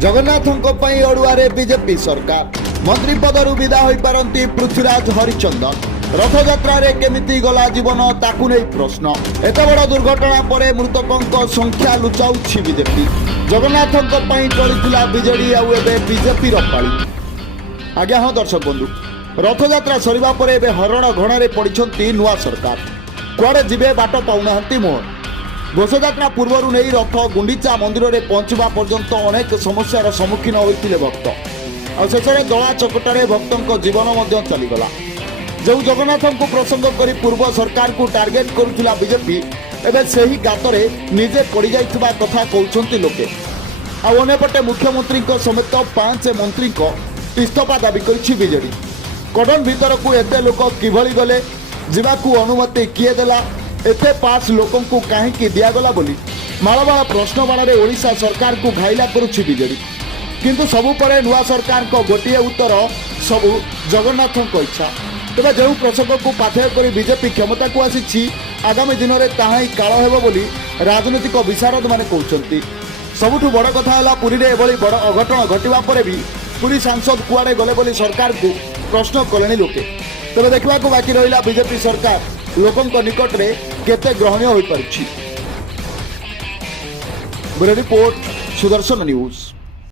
जगन्नाथों अड़ुआरे BJP सरकार मंत्री पदरु विदा हो पारती पृथ्वीराज हरिचंदन। रथयात्रा केमिति गला जीवन ताकू नहीं प्रश्न। एत बड़ दुर्घटना पर मृतकों संख्या लुचाऊछि बीजेपी। जगन्नाथों टळिथिला बीजेडी आउ एबे बीजेपी पाली। आज्ञा हाँ दर्शक बंधु, रथयात्रा सरिबा परे एबे हरण घणारे पड़िछंती नुआ सरकार। कुआडे जिबे बाट पाउनाहांती मोहर। घोषयात्रा पूर्व नहीं रथ गुंडीचा मंदिर में पहुंचवा पर्यंत अनेक समस्यार सम्मुखीन होते भक्त और शेष दला चकटारे भक्तों जीवन चलीगला। जो जगन्नाथों को प्रसंग कर पूर्व सरकार को टार्गेट करुला बीजेपी एवं से ही गातरे निजे पड़ जाइथिबा कथा कहउछंती लोके। आनेपटे मुख्यमंत्री समेत 5 मंत्री इस्तीफा दाबी करिछि बीजेडी। कड़न भीतर को एते लोक किभली गले, जीवाकू अनुमति किए देला, एते पास लोकों को कहीं दिगला बोली मालमाल प्रश्न बाण ओडिशा सरकार को घाइला करुछि बीजेडी। किंतु सबु परे नुआ सरकार को गोटे उत्तर सबु जगन्नाथों को इच्छा। तेज जो प्रसंग को पाथेय कर बीजेपी क्षमता को आसी आगामी दिन में ताहा ही काल हेबो बोली राजनीतिक विशारद माने कहउछंती। सबुठु बड़ कथा है पुरी में एभली बड़ अघटन घटवा पर भी पुरी सांसद कुआड़े गले बोली सरकार को प्रश्न कले लोके। तेज देखा बाकी रहा बीजेपी सरकार लोकों निकट में केते ग्रहणीय हो पारुछि। Bureau report Sudarshan news.